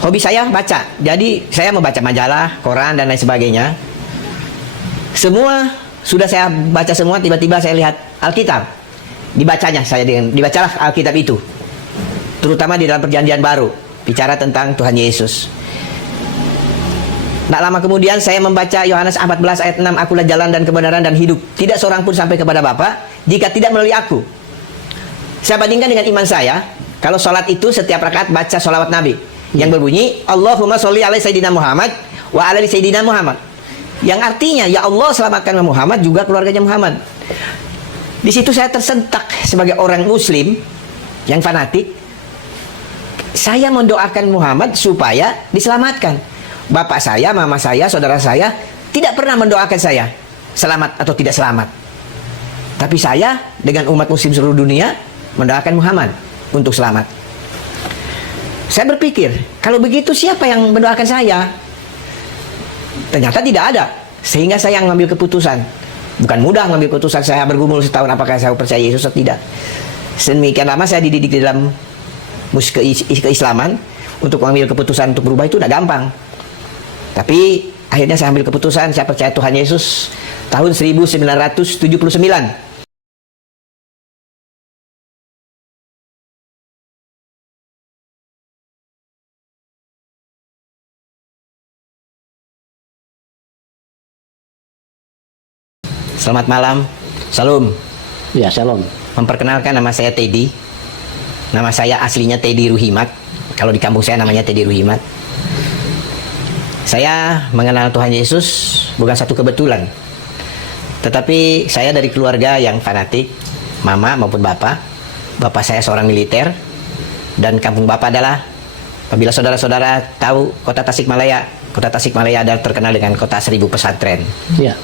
Hobi saya baca, jadi saya membaca majalah, koran, dan lain sebagainya. Semua sudah saya baca semua, tiba-tiba saya lihat Alkitab. Dibacanya saya dibacalah Alkitab itu. Terutama di dalam Perjanjian Baru, bicara tentang Tuhan Yesus. Tak lama kemudian saya membaca Yohanes 14 ayat 6, akulah jalan dan kebenaran dan hidup. Tidak seorang pun sampai kepada Bapa jika tidak melalui aku. Saya bandingkan dengan iman saya. Kalau sholat itu setiap rakaat baca sholawat Nabi yang berbunyi Allahumma sholli ala Sayyidina Muhammad wa ala Sayyidina Muhammad, yang artinya ya Allah selamatkanlah Muhammad juga keluarganya Muhammad. Di situ saya tersentak sebagai orang Muslim yang fanatik. Saya mendoakan Muhammad supaya diselamatkan. Bapak saya, mama saya, saudara saya tidak pernah mendoakan saya selamat atau tidak selamat. Tapi saya dengan umat Muslim seluruh dunia mendoakan Muhammad untuk selamat. Saya berpikir, kalau begitu siapa yang mendoakan saya? Ternyata tidak ada. Sehingga saya yang mengambil keputusan. Bukan mudah mengambil keputusan. Saya bergumul setahun apakah saya percaya Yesus atau tidak. Sedemikian lama saya dididik di dalam keislaman. Untuk mengambil keputusan untuk berubah itu tidak gampang. Tapi akhirnya saya ambil keputusan, saya percaya Tuhan Yesus tahun 1979. Selamat malam, Salam. Ya, Shalom. Memperkenalkan, nama saya Teddy. Nama saya aslinya Teddy Ruhimat. Kalau di kampung saya namanya Teddy Ruhimat. Saya mengenal Tuhan Yesus bukan satu kebetulan. Tetapi saya dari keluarga yang fanatik, mama maupun bapak. Bapak saya seorang militer. Dan kampung bapak adalah, apabila saudara-saudara tahu kota Tasikmalaya. Kota Tasikmalaya adalah terkenal dengan kota 1000 pesantren. Ya.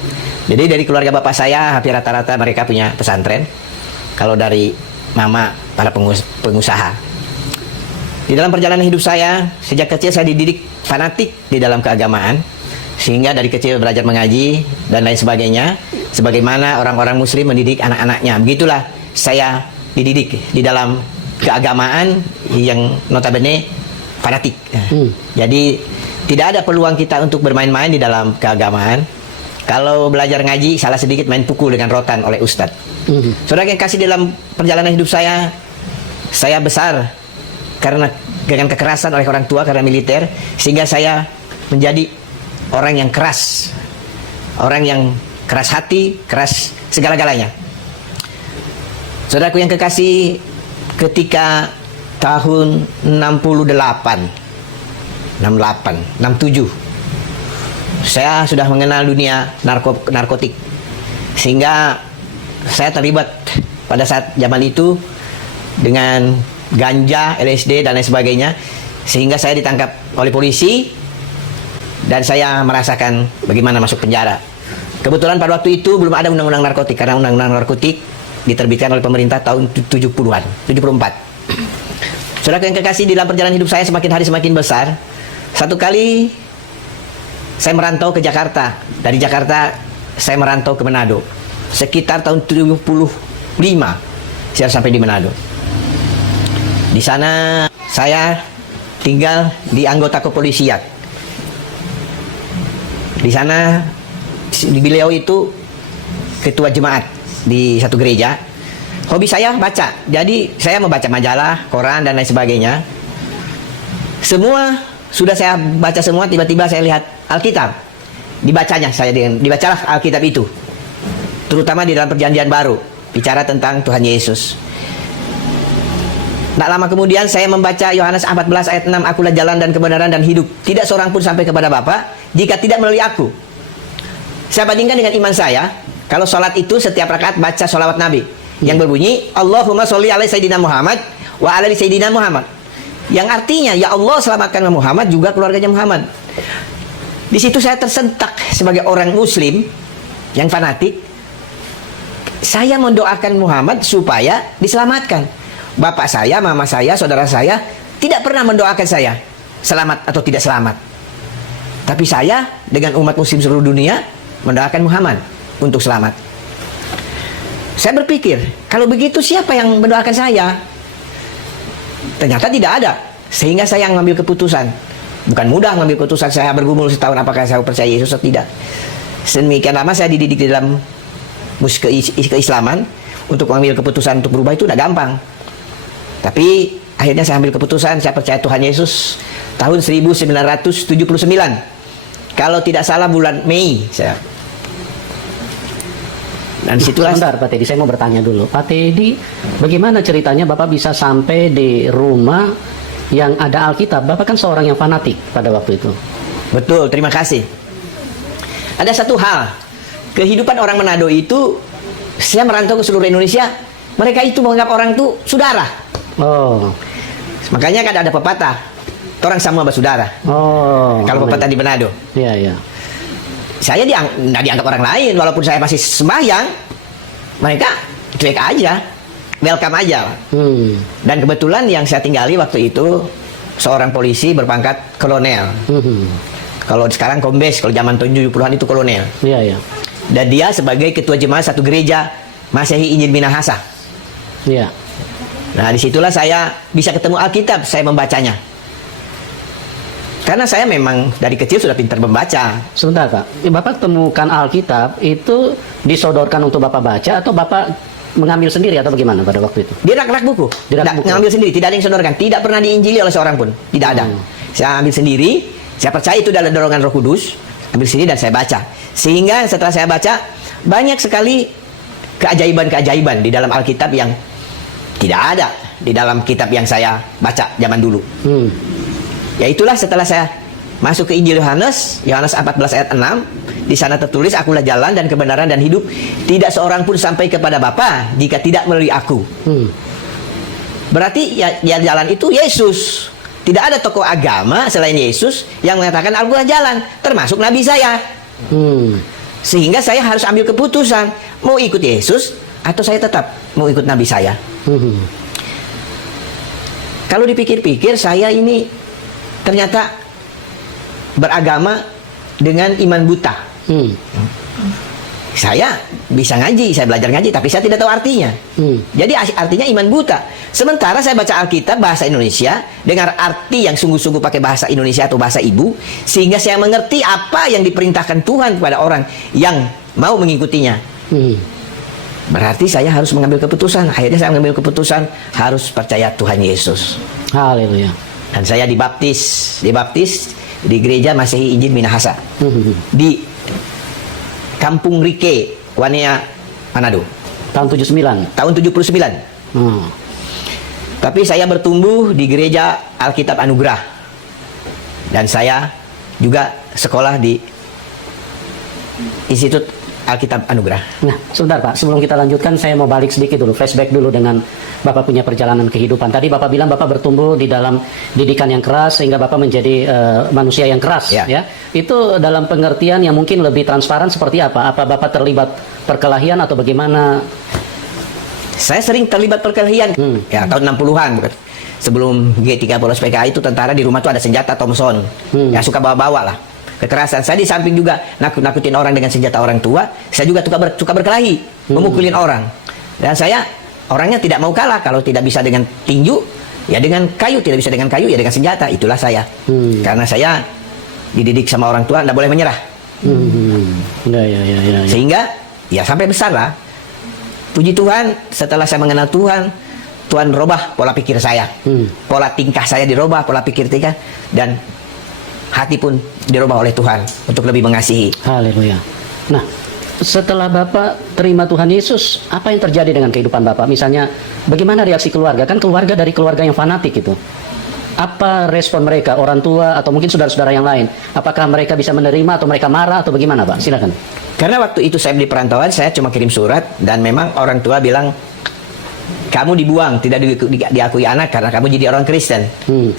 Jadi dari keluarga bapak saya hampir rata-rata mereka punya pesantren. Kalau dari mama para pengusaha. Di dalam perjalanan hidup saya, sejak kecil saya dididik fanatik di dalam keagamaan. Sehingga dari kecil belajar mengaji dan lain sebagainya. Sebagaimana orang-orang muslim mendidik anak-anaknya. Begitulah saya dididik di dalam keagamaan yang notabene fanatik. Jadi tidak ada peluang kita untuk bermain-main di dalam keagamaan. Kalau belajar ngaji, salah sedikit main pukul dengan rotan oleh ustadz. Saudara yang kasih, dalam perjalanan hidup saya besar karena dengan kekerasan oleh orang tua karena militer, sehingga saya menjadi orang yang keras, orang yang keras hati, keras segala-galanya. Saudaraku yang kekasih, ketika tahun 67 saya sudah mengenal dunia narkotik, sehingga saya terlibat pada saat zaman itu dengan ganja, LSD dan lain sebagainya, sehingga saya ditangkap oleh polisi dan saya merasakan bagaimana masuk penjara. Kebetulan pada waktu itu belum ada undang-undang narkotik, karena undang-undang narkotik diterbitkan oleh pemerintah tahun 74. Saudara yang kekasih, di dalam perjalanan hidup saya semakin hari semakin besar. Satu kali saya merantau ke Jakarta. Dari Jakarta saya merantau ke Manado. Sekitar tahun 75 saya sampai di Manado. Di sana saya tinggal di anggota kepolisian. Di sana beliau itu ketua jemaat di satu gereja. Hobi saya baca. Jadi saya membaca majalah, koran dan lain sebagainya. Semua sudah saya baca semua, tiba-tiba saya lihat Alkitab. Dibacanya saya dibacalah Alkitab itu. Terutama di dalam Perjanjian Baru, bicara tentang Tuhan Yesus. Tak lama kemudian saya membaca Yohanes 14 ayat 6, akulah jalan dan kebenaran dan hidup. Tidak seorang pun sampai kepada Bapa jika tidak melalui aku. Saya bandingkan dengan iman saya. Kalau sholat itu setiap rakaat baca sholawat Nabi yang berbunyi Allahumma sholli ala Sayyidina Muhammad wa ala Sayyidina Muhammad, yang artinya ya Allah selamatkanlah Muhammad juga keluarganya Muhammad. Di situ saya tersentak sebagai orang Muslim yang fanatik. Saya mendoakan Muhammad supaya diselamatkan. Bapak saya, mama saya, saudara saya tidak pernah mendoakan saya selamat atau tidak selamat. Tapi saya dengan umat Muslim seluruh dunia mendoakan Muhammad untuk selamat. Saya berpikir, kalau begitu siapa yang mendoakan saya? Ternyata tidak ada. Sehingga saya yang mengambil keputusan Bukan mudah mengambil keputusan. Saya bergumul setahun apakah saya percaya Yesus atau tidak. Sedemikian lama saya dididik di dalam keislaman. Untuk mengambil keputusan untuk berubah itu udah gampang. Tapi akhirnya saya ambil keputusan, saya percaya Tuhan Yesus tahun 1979. Kalau tidak salah bulan Mei saya. Dan situlah. Sebentar Pak Teddy, saya mau bertanya dulu. Pak Teddy, bagaimana ceritanya Bapak bisa sampai di rumah yang ada Alkitab? Bapak kan seorang yang fanatik pada waktu itu. Betul, terima kasih. Ada satu hal, kehidupan orang Manado itu, saya merantau ke seluruh Indonesia, mereka itu menganggap orang itu saudara. Oh. Makanya kan ada pepatah, orang sama bersaudara. Oh. Kalau pepatah di Manado. Iya, iya. Saya nggak dianggap orang lain, walaupun saya masih sembahyang, mereka cuek aja, welcome aja. Dan kebetulan yang saya tinggali waktu itu seorang polisi berpangkat kolonel. Kalau sekarang kombes, kalau zaman tahun 70-an itu kolonel. Iya, iya. Dan dia sebagai ketua jemaat satu gereja Masehi Injil Minahasa. Iya. Nah, disitulah saya bisa ketemu Alkitab, saya membacanya. Karena saya memang dari kecil sudah pintar membaca. Sebentar Pak, Bapak temukan Alkitab itu disodorkan untuk Bapak baca atau Bapak mengambil sendiri atau bagaimana pada waktu itu? Di rak-rak buku. Ngambil sendiri, tidak ada yang sodorkan. Tidak pernah diinjili oleh seorang pun. Tidak ada. Saya ambil sendiri, saya percaya itu adalah dorongan Roh Kudus. Ambil sendiri dan saya baca. Sehingga setelah saya baca, banyak sekali keajaiban-keajaiban di dalam Alkitab yang tidak ada di dalam kitab yang saya baca zaman dulu. Ya itulah setelah saya masuk ke Injil Yohanes 14 ayat 6, di sana tertulis, akulah jalan dan kebenaran dan hidup, tidak seorang pun sampai kepada Bapa jika tidak melalui aku. Berarti ya jalan itu Yesus. Tidak ada tokoh agama selain Yesus yang mengatakan akulah jalan, termasuk Nabi saya. Sehingga saya harus ambil keputusan, mau ikut Yesus atau saya tetap mau ikut Nabi saya. Kalau dipikir-pikir, saya ini ternyata beragama dengan iman buta. Saya bisa ngaji, saya belajar ngaji, tapi saya tidak tahu artinya. Jadi artinya iman buta. Sementara saya baca Alkitab bahasa Indonesia, dengar arti yang sungguh-sungguh pakai bahasa Indonesia atau bahasa ibu, sehingga saya mengerti apa yang diperintahkan Tuhan kepada orang yang mau mengikutinya. Berarti saya harus mengambil keputusan. Akhirnya saya mengambil keputusan harus percaya Tuhan Yesus. Haleluya. Dan saya dibaptis di gereja Masehi Injil Minahasa di Kampung Rike, Wania, Manado. Tahun 79. Tahun 79. Tapi saya bertumbuh di gereja Alkitab Anugerah. Dan saya juga sekolah di Institut Alkitab Anugerah. Nah, sebentar Pak, sebelum kita lanjutkan saya mau balik sedikit dulu, flashback dulu dengan Bapak punya perjalanan kehidupan. Tadi Bapak bilang Bapak bertumbuh di dalam didikan yang keras sehingga Bapak menjadi manusia yang keras, ya. Itu dalam pengertian yang mungkin lebih transparan seperti apa? Apa Bapak terlibat perkelahian atau bagaimana? Saya sering terlibat perkelahian. Ya, tahun 60-an. Sebelum G3 Polos PKI itu tentara di rumah tuh ada senjata Thompson. Ya, suka bawa-bawa lah. Kekerasan. Saya di samping juga nakut-nakutin orang dengan senjata orang tua. Saya juga suka berkelahi, memukulin orang. Dan saya orangnya tidak mau kalah. Kalau tidak bisa dengan tinju, ya dengan kayu. Tidak bisa dengan kayu, ya dengan senjata. Itulah saya. Karena saya dididik sama orang tua, tidak boleh menyerah. Ya. Sehingga ya sampai besar lah. Puji Tuhan, setelah saya mengenal Tuhan, Tuhan merubah pola pikir saya. Pola tingkah saya dirubah, pola pikir tingkah, dan hati pun dirubah oleh Tuhan untuk lebih mengasihi. Haleluya. Nah, setelah Bapak terima Tuhan Yesus, apa yang terjadi dengan kehidupan Bapak? Misalnya, bagaimana reaksi keluarga? Kan keluarga dari keluarga yang fanatik itu. Apa respon mereka, orang tua atau mungkin saudara-saudara yang lain? Apakah mereka bisa menerima atau mereka marah atau bagaimana, Pak? Silakan. Karena waktu itu saya di perantauan, saya cuma kirim surat dan memang orang tua bilang, kamu dibuang, tidak diakui anak karena kamu jadi orang Kristen.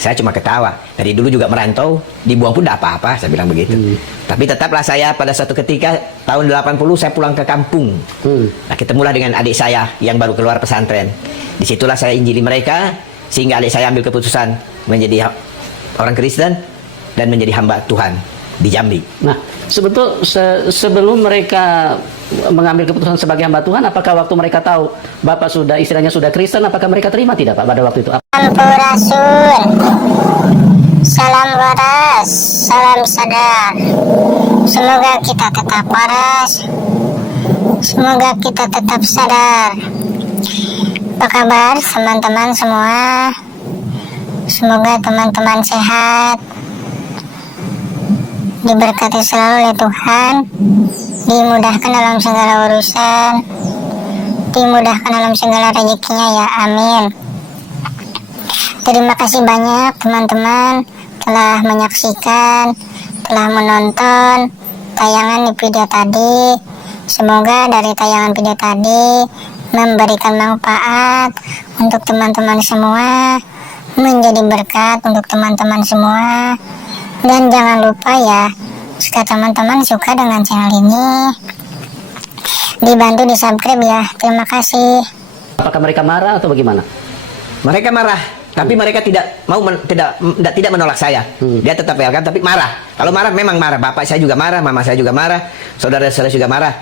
Saya cuma ketawa. Dari dulu juga merantau, dibuang pun tidak apa-apa, saya bilang begitu. Tapi tetaplah saya pada suatu ketika tahun 80 saya pulang ke kampung. Nah, ketemulah dengan adik saya yang baru keluar pesantren. Disitulah saya injili mereka, sehingga adik saya ambil keputusan menjadi orang Kristen dan menjadi hamba Tuhan di Jambi. Nah, sebelum mereka mengambil keputusan sebagai hamba Tuhan, apakah waktu mereka tahu Bapak sudah istilahnya sudah Kristen, apakah mereka terima tidak Pak pada waktu itu? Rasul Salam waras, salam sadar. Semoga kita tetap waras. Semoga kita tetap sadar. Apa kabar teman-teman semua? Semoga teman-teman sehat, diberkati selalu oleh Tuhan, dimudahkan dalam segala urusan, dimudahkan dalam segala rezekinya ya, amin. Terima kasih banyak teman-teman telah menyaksikan, telah menonton tayangan di video tadi. Semoga dari tayangan video tadi memberikan manfaat untuk teman-teman semua, menjadi berkat untuk teman-teman semua. Dan jangan lupa ya, jika teman-teman suka dengan channel ini, dibantu di subscribe ya. Terima kasih. Apakah mereka marah atau bagaimana? Mereka marah, tapi mereka tidak mau tidak menolak saya. Dia tetap welcome tapi marah. Kalau marah memang marah. Bapak saya juga marah, mama saya juga marah, saudara saya juga marah.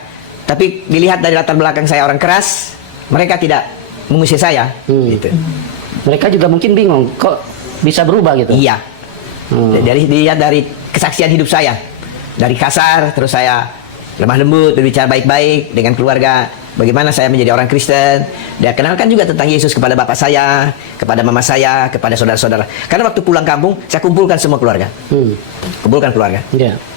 Tapi dilihat dari latar belakang saya orang keras, mereka tidak mengusir saya. Gitu. Mereka juga mungkin bingung kok bisa berubah gitu. Iya. Dilihat dari kesaksian hidup saya, dari kasar terus saya lemah lembut, berbicara baik-baik dengan keluarga, bagaimana saya menjadi orang Kristen. Dia kenalkan juga tentang Yesus kepada bapak saya, kepada mama saya, kepada saudara-saudara. Karena waktu pulang kampung saya kumpulkan semua keluarga, kumpulkan keluarga,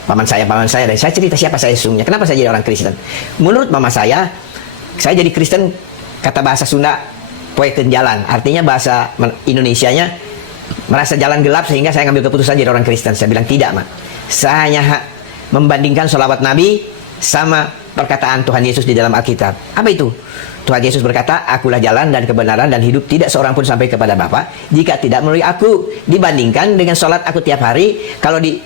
paman saya, dan saya cerita siapa saya sesungguhnya, kenapa saya jadi orang Kristen. Menurut mama saya jadi Kristen, kata bahasa Sunda poeken jalan, artinya bahasa Indonesianya merasa jalan gelap sehingga saya ngambil keputusan jadi orang Kristen. Saya bilang tidak, Mak. Saya hanya membandingkan sholawat Nabi sama perkataan Tuhan Yesus di dalam Alkitab. Apa itu? Tuhan Yesus berkata, akulah jalan dan kebenaran dan hidup, tidak seorang pun sampai kepada Bapa jika tidak melalui aku. Dibandingkan dengan sholat aku tiap hari, kalau di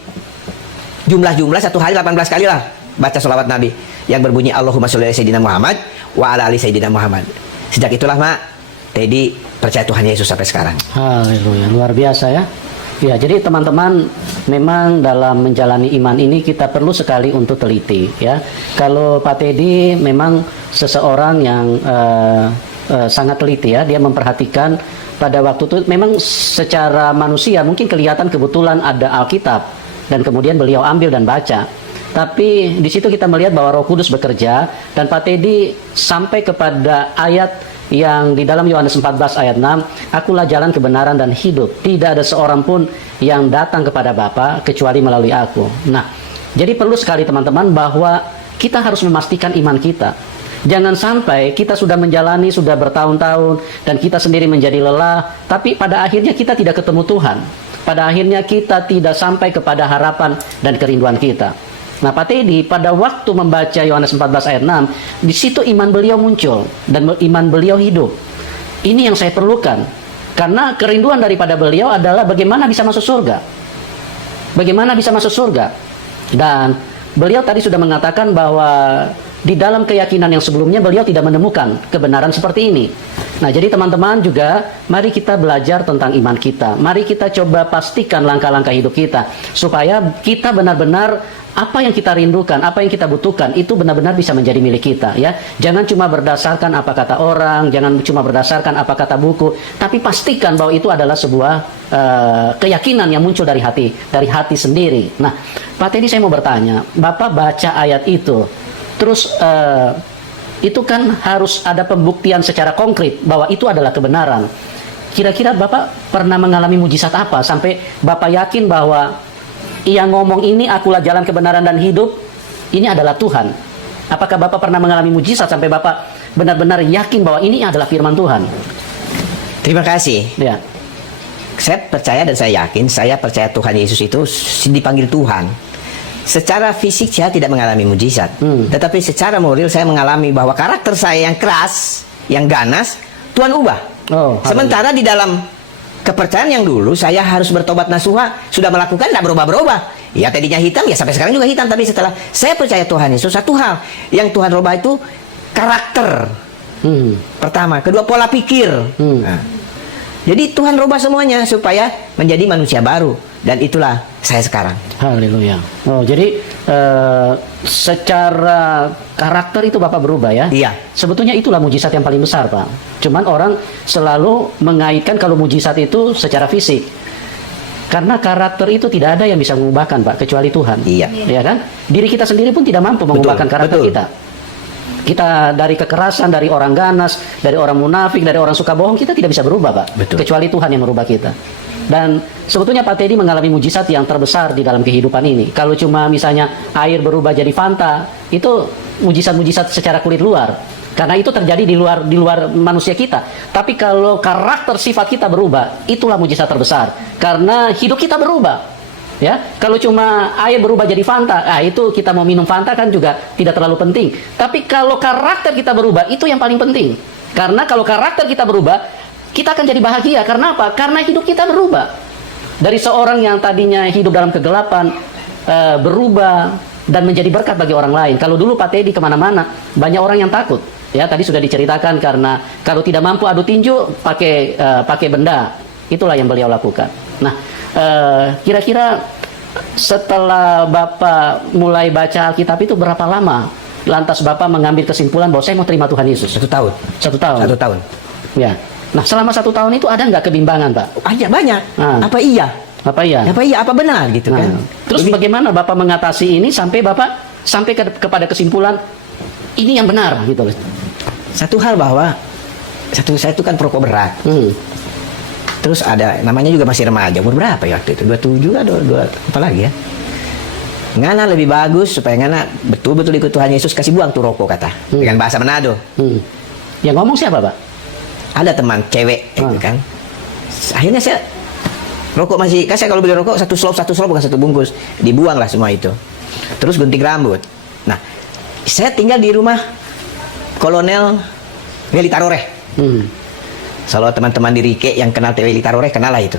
jumlah satu hari 18 kali lah baca sholawat Nabi yang berbunyi Allahumma sholli ala Sayyidina Muhammad wa ala ali Sayyidina Muhammad. Sejak itulah, Mak, Teddy percaya Tuhan Yesus sampai sekarang. Haleluya, luar biasa ya. Ya, jadi teman-teman, memang dalam menjalani iman ini kita perlu sekali untuk teliti ya. Kalau Pak Teddy memang seseorang yang sangat teliti ya, dia memperhatikan pada waktu itu memang secara manusia mungkin kelihatan kebetulan ada Alkitab dan kemudian beliau ambil dan baca. Tapi di situ kita melihat bahwa Roh Kudus bekerja dan Pak Teddy sampai kepada ayat yang di dalam Yohanes 14 ayat 6, akulah jalan kebenaran dan hidup, tidak ada seorang pun yang datang kepada Bapa kecuali melalui aku. Nah, jadi perlu sekali teman-teman bahwa kita harus memastikan iman kita. Jangan sampai kita sudah menjalani, sudah bertahun-tahun dan kita sendiri menjadi lelah, tapi pada akhirnya kita tidak ketemu Tuhan. Pada akhirnya kita tidak sampai kepada harapan dan kerinduan kita. Nah, Pak Teddy pada waktu membaca Yohanes 14 ayat 6, di situ iman beliau muncul dan iman beliau hidup. Ini yang saya perlukan. Karena kerinduan daripada beliau adalah bagaimana bisa masuk surga. Bagaimana bisa masuk surga. Dan beliau tadi sudah mengatakan bahwa di dalam keyakinan yang sebelumnya beliau tidak menemukan kebenaran seperti ini. Nah, jadi teman-teman juga mari kita belajar tentang iman kita. Mari kita coba pastikan langkah-langkah hidup kita supaya kita benar-benar apa yang kita rindukan, apa yang kita butuhkan itu benar-benar bisa menjadi milik kita ya. Jangan cuma berdasarkan apa kata orang, jangan cuma berdasarkan apa kata buku, tapi pastikan bahwa itu adalah sebuah keyakinan yang muncul dari hati sendiri. Nah, Pak Teddy saya mau bertanya, Bapak baca ayat itu, terus itu kan harus ada pembuktian secara konkret bahwa itu adalah kebenaran. Kira-kira Bapak pernah mengalami mujizat apa sampai Bapak yakin bahwa yang ngomong ini akulah jalan kebenaran dan hidup ini adalah Tuhan? Apakah Bapak pernah mengalami mujizat sampai Bapak benar-benar yakin bahwa ini adalah firman Tuhan? Terima kasih. Ya. Saya percaya dan saya yakin, saya percaya Tuhan Yesus itu dipanggil Tuhan. Secara fisik saya tidak mengalami mujizat, tetapi secara moral saya mengalami bahwa karakter saya yang keras, yang ganas, Tuhan ubah. Sementara di dalam kepercayaan yang dulu saya harus bertobat nasuha, sudah melakukan tidak berubah-berubah. Ya tadinya hitam, ya sampai sekarang juga hitam. Tapi setelah saya percaya Tuhan Yesus, satu hal yang Tuhan rubah itu karakter. Pertama, kedua pola pikir. Nah, jadi Tuhan rubah semuanya supaya menjadi manusia baru. Dan itulah saya sekarang. Haleluya. Oh, jadi secara karakter itu Bapak berubah ya? Iya. Sebetulnya itulah mujizat yang paling besar, Pak. Cuman orang selalu mengaitkan kalau mujizat itu secara fisik. Karena karakter itu tidak ada yang bisa mengubahkan, Pak, kecuali Tuhan. Iya. Ya kan? Diri kita sendiri pun tidak mampu mengubahkan karakter betul. kita. Kita dari kekerasan, dari orang ganas, dari orang munafik, dari orang suka bohong, kita tidak bisa berubah, Pak. Betul. Kecuali Tuhan yang merubah kita. Dan sebetulnya Pak Teddy mengalami mujizat yang terbesar di dalam kehidupan ini. Kalau cuma misalnya air berubah jadi Fanta, itu mujizat-mujizat secara kulit luar. Karena itu terjadi di luar manusia kita. Tapi kalau karakter sifat kita berubah, itulah mujizat terbesar. Karena hidup kita berubah. Ya, kalau cuma air berubah jadi Fanta, itu kita mau minum Fanta kan juga tidak terlalu penting. Tapi kalau karakter kita berubah, itu yang paling penting. Karena kalau karakter kita berubah, kita akan jadi bahagia. Karena apa? Karena hidup kita berubah. Dari seorang yang tadinya hidup dalam kegelapan, berubah dan menjadi berkat bagi orang lain. Kalau dulu Pak Teddy kemana-mana, banyak orang yang takut. Ya, tadi sudah diceritakan karena kalau tidak mampu adu tinju, pakai benda. Itulah yang beliau lakukan. Nah, kira-kira setelah Bapak mulai baca Alkitab itu berapa lama? Lantas Bapak mengambil kesimpulan bahwa saya mau terima Tuhan Yesus? 1 tahun. 1 tahun. 1 tahun. Ya. Nah, selama 1 tahun itu ada nggak kebimbangan, Pak? Ada banyak. Ah. Apa iya? Apa iya? Apa iya? Apa benar gitu kan? Terus bagaimana Bapak mengatasi ini sampai Bapak kepada kesimpulan ini yang benar gitu loh? Satu hal bahwa saya itu kan perokok berat. Terus ada namanya juga masih remaja, umur berapa ya waktu itu? 27 atau 2 apa lagi ya? Ngana lebih bagus supaya ngana betul-betul ikut Tuhan Yesus, kasih buang tuh rokok kata. Dengan bahasa Manado. Yang ngomong siapa, Pak? Ada teman cewek gitu kan. Akhirnya saya rokok masih, kan saya kalau beli rokok satu slop bukan satu bungkus, dibuang lah semua itu. Terus gunting rambut. Nah, saya tinggal di rumah Kolonel Weli Taroreh. Kalau teman-teman di Rike yang kenal Weli Taroreh, kenal lah itu.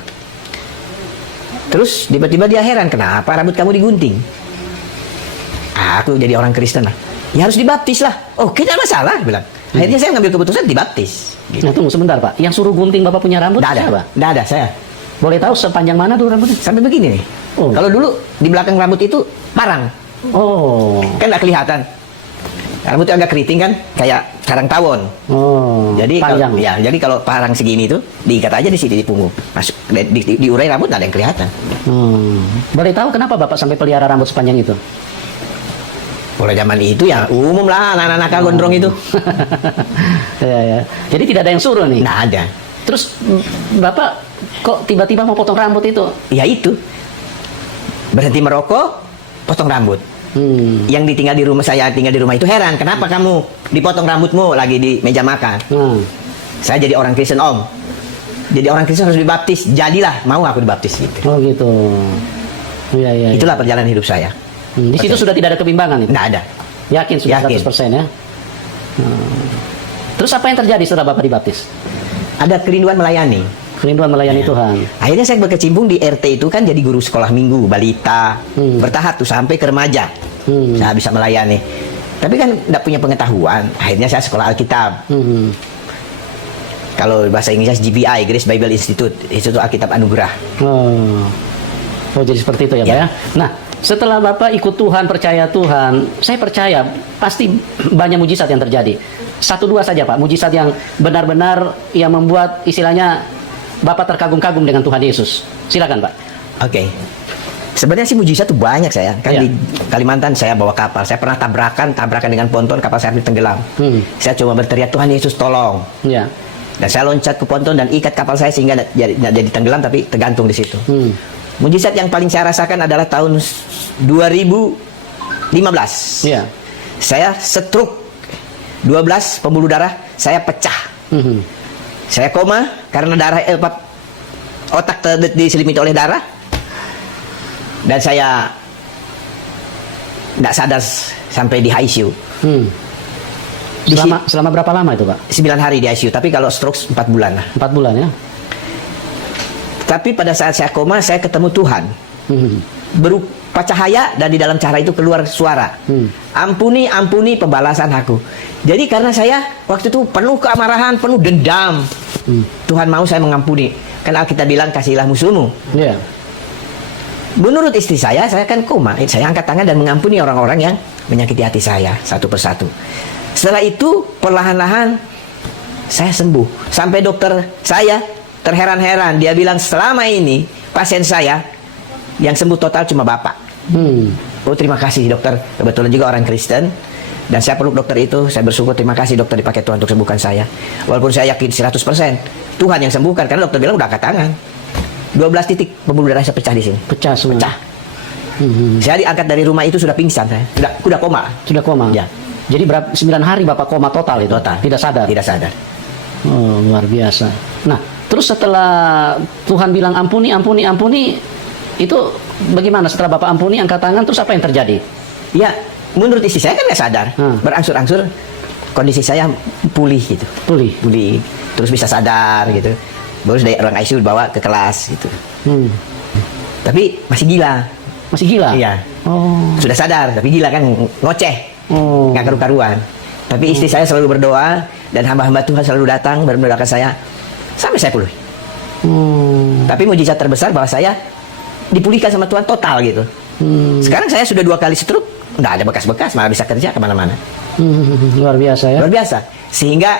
Terus tiba-tiba dia heran, kenapa rambut kamu digunting? Aku jadi orang Kristen lah. Ya harus dibaptis lah. Oh, tidak masalah, bilang. Akhirnya saya ngambil keputusan dibaptis. Gitu. Nah, tunggu sebentar, Pak. Yang suruh gunting Bapak punya rambut Nggak ada, siapa? nggak ada saya. Boleh tahu sepanjang mana dulu rambutnya? Sampai begini nih. Oh. Kalau dulu di belakang rambut itu parang. Oh. Kan nggak kelihatan. Rambutnya agak keriting kan, kayak sarang tawon. Oh. Jadi panjang. jadi kalau parang segini tuh diikat aja di sini di punggung. Masuk diurai rambut nggak ada yang kelihatan. Boleh tahu kenapa Bapak sampai pelihara rambut sepanjang itu? Mulai zaman itu ya umum lah anak-anak gondrong itu. Ya. Jadi tidak ada yang suruh nih. Nggak ada. Terus Bapak kok tiba-tiba mau potong rambut itu? Ya itu. Berhenti merokok, potong rambut. Yang ditinggal di rumah, saya tinggal di rumah itu heran, kenapa kamu dipotong rambutmu lagi di meja makan? Saya jadi orang Kristen, Om. Jadi orang Kristen harus dibaptis. Jadilah, mau aku dibaptis gitu. Oh gitu. Iya. Itulah perjalanan hidup saya. Di situ sudah tidak ada kebimbangan itu? Nggak ada. Yakin sudah Yakin. 100% ya? Terus apa yang terjadi setelah Bapak dibaptis? Ada kerinduan melayani. Kerinduan melayani Tuhan. Akhirnya saya berkecimpung di RT itu kan jadi guru sekolah minggu, balita, bertahap tuh sampai ke remaja. Saya bisa melayani. Tapi kan tidak punya pengetahuan. Akhirnya saya sekolah Alkitab. Kalau bahasa Inggrisnya GBI, Grace Bible Institute, Institut Alkitab Anugerah. Oh jadi seperti itu ya, Pak ya? Nah, setelah Bapak ikut Tuhan, percaya Tuhan, saya percaya pasti banyak mujizat yang terjadi. 1-2 saja Pak, mujizat yang benar-benar yang membuat istilahnya Bapak terkagum-kagum dengan Tuhan Yesus. Silakan Pak. Oke. Sebenarnya sih mujizat tuh banyak saya. Kan di Kalimantan saya bawa kapal. Saya pernah tabrakan dengan ponton, kapal saya hampir tenggelam. Saya coba berteriak, Tuhan Yesus tolong. Ya. Dan saya loncat ke ponton dan ikat kapal saya sehingga nggak jadi tenggelam tapi tergantung di situ. Mujizat yang paling saya rasakan adalah tahun 2015. Ya. Saya stroke 12 pembuluh darah saya pecah. Saya koma karena darah otak diselimut oleh darah. Dan saya tidak sadar sampai di ICU. Selama berapa lama itu Pak? 9 hari di ICU, tapi kalau stroke 4 bulan lah. 4 bulan ya? Tapi pada saat saya koma, saya ketemu Tuhan. Berupa cahaya dan di dalam cahaya itu keluar suara. Ampuni, ampuni pembalasan aku. Jadi karena saya waktu itu penuh keamarahan, penuh dendam. Tuhan mau saya mengampuni. Karena kita bilang kasihilah musuhmu. Iya. Menurut istri saya kan koma. Saya angkat tangan dan mengampuni orang-orang yang menyakiti hati saya satu persatu. Setelah itu perlahan-lahan saya sembuh. Sampai dokter saya terheran-heran. Dia bilang selama ini pasien saya yang sembuh total cuma Bapak. Oh, terima kasih dokter, kebetulan juga orang Kristen. Dan saya peluk dokter itu, saya bersyukur, terima kasih dokter, dipakai Tuhan untuk sembuhkan saya. Walaupun saya yakin 100% Tuhan yang sembuhkan, karena dokter bilang udah angkat tangan. 12 titik pembuluh darah saya pecah di sini. Pecah semua. Pecah. Saya diangkat dari rumah itu sudah pingsan saya. Sudah koma. Sudah koma. Ya. Jadi 9 hari Bapak koma total itu. Total. Tidak sadar. Tidak sadar. Oh, luar biasa. Nah, terus setelah Tuhan bilang ampuni, itu bagaimana setelah Bapak ampuni, angkat tangan, terus apa yang terjadi? Ya, menurut istri saya kan nggak sadar. Berangsur-angsur kondisi saya pulih gitu. Pulih. Terus bisa sadar gitu. Baru dari ruang ICU dibawa ke kelas gitu. Tapi masih gila. Masih gila? Iya. Oh. Sudah sadar, tapi gila kan, ngoceh. Oh. Nggak karu-karuan. Tapi istri saya selalu berdoa, dan hamba-hamba Tuhan selalu datang mendoakan saya sampai saya pulih. Tapi mujizat terbesar bahwa saya dipulihkan sama Tuhan total gitu. Sekarang saya sudah 2 kali stroke, nggak ada bekas-bekas, malah bisa kerja kemana-mana. Luar biasa ya. Luar biasa. Sehingga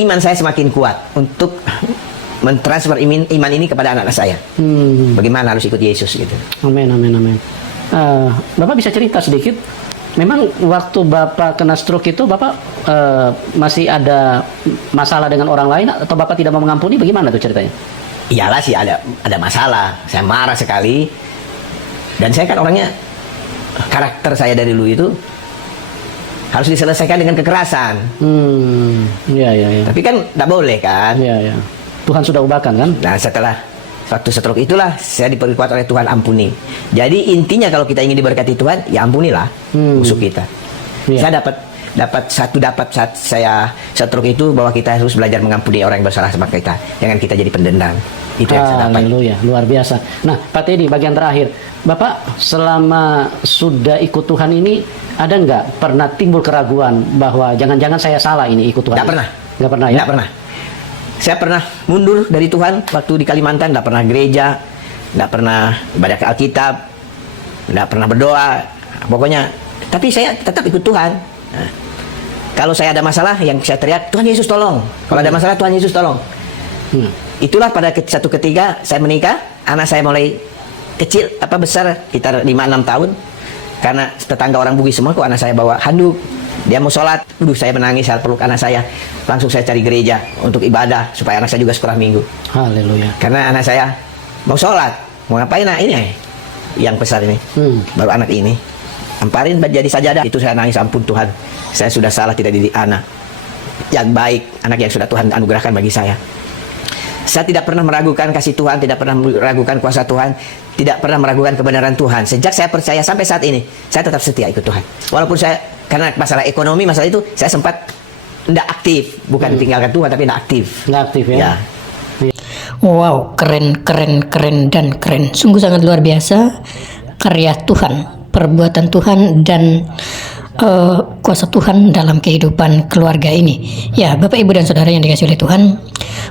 iman saya semakin kuat untuk mentransfer iman ini kepada anak-anak saya. Bagaimana harus ikut Yesus gitu. Amin. Bapak bisa cerita sedikit? Memang waktu Bapak kena stroke itu Bapak masih ada masalah dengan orang lain, atau Bapak tidak mau mengampuni? Bagaimana tuh ceritanya? Iyalah sih ada masalah. Saya marah sekali. Dan saya kan orangnya, karakter saya dari dulu itu harus diselesaikan dengan kekerasan. Iya. Tapi kan tidak boleh kan. Iya. Tuhan sudah ubahkan kan? Nah, setelah waktu stroke itulah saya diperkuat oleh Tuhan, ampuni. Jadi intinya kalau kita ingin diberkati Tuhan, ya ampunilah musuh kita. Iya. Saya dapat saat saya stroke itu, bahwa kita harus belajar mengampuni orang yang bersalah sama kita. Jangan kita jadi pendendam. Itu yang saya dapat. Haleluya, luar biasa. Nah, Pak Teddy, bagian terakhir, Bapak selama sudah ikut Tuhan ini, ada nggak pernah timbul keraguan bahwa jangan-jangan saya salah ini ikut Tuhan? Nggak pernah. Nggak pernah ya? Nggak pernah. Saya pernah mundur dari Tuhan waktu di Kalimantan, nggak pernah gereja, nggak pernah ibadah ke Alkitab, nggak pernah berdoa, pokoknya. Tapi saya tetap ikut Tuhan. Nah, kalau saya ada masalah, yang saya teriak, Tuhan Yesus tolong. Kalau ada masalah, Tuhan Yesus tolong. Itulah pada satu ketika saya menikah, anak saya mulai kecil, besar, sekitar 5-6 tahun. Karena tetangga orang Bugis semua, kok anak saya bawa handuk. Dia mau sholat, saya menangis, saya peluk anak saya. Langsung saya cari gereja untuk ibadah, supaya anak saya juga sekolah minggu. Haleluya. Karena anak saya mau sholat, mau ngapain? Nah ini yang besar ini, baru anak ini. Amparin jadi sajadah. Itu saya nangis, ampun Tuhan, saya sudah salah, tidak didik anak yang baik, anak yang sudah Tuhan anugerahkan bagi saya. Saya tidak pernah meragukan kasih Tuhan, tidak pernah meragukan kuasa Tuhan, tidak pernah meragukan kebenaran Tuhan. Sejak saya percaya sampai saat ini, saya tetap setia ikut Tuhan. Walaupun saya, karena masalah ekonomi, masalah itu, saya sempat tidak aktif. Bukan tinggalkan Tuhan, tapi tidak aktif. Nggak aktif ya? Wow, keren, dan keren. Sungguh sangat luar biasa karya Tuhan, perbuatan Tuhan, dan kuasa Tuhan dalam kehidupan keluarga ini. Ya, Bapak, Ibu, dan Saudara yang dikasihi oleh Tuhan,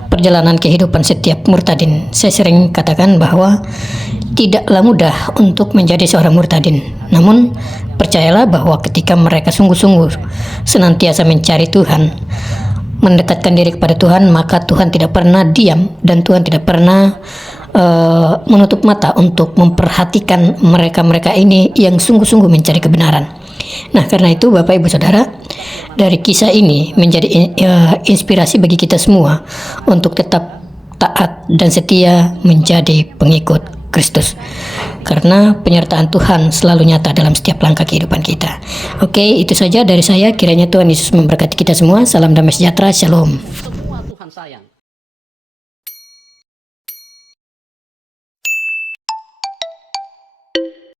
perjalanan kehidupan setiap murtadin, saya sering katakan bahwa tidaklah mudah untuk menjadi seorang murtadin. Namun, percayalah bahwa ketika mereka sungguh-sungguh senantiasa mencari Tuhan, mendekatkan diri kepada Tuhan, maka Tuhan tidak pernah diam, dan Tuhan tidak pernah menutup mata untuk memperhatikan mereka-mereka ini yang sungguh-sungguh mencari kebenaran. Nah, karena itu Bapak, Ibu, Saudara, dari kisah ini menjadi inspirasi bagi kita semua untuk tetap taat dan setia menjadi pengikut Kristus, karena penyertaan Tuhan selalu nyata dalam setiap langkah kehidupan kita. Oke, itu saja dari saya. Kiranya Tuhan Yesus memberkati kita semua. Salam damai sejahtera. Shalom.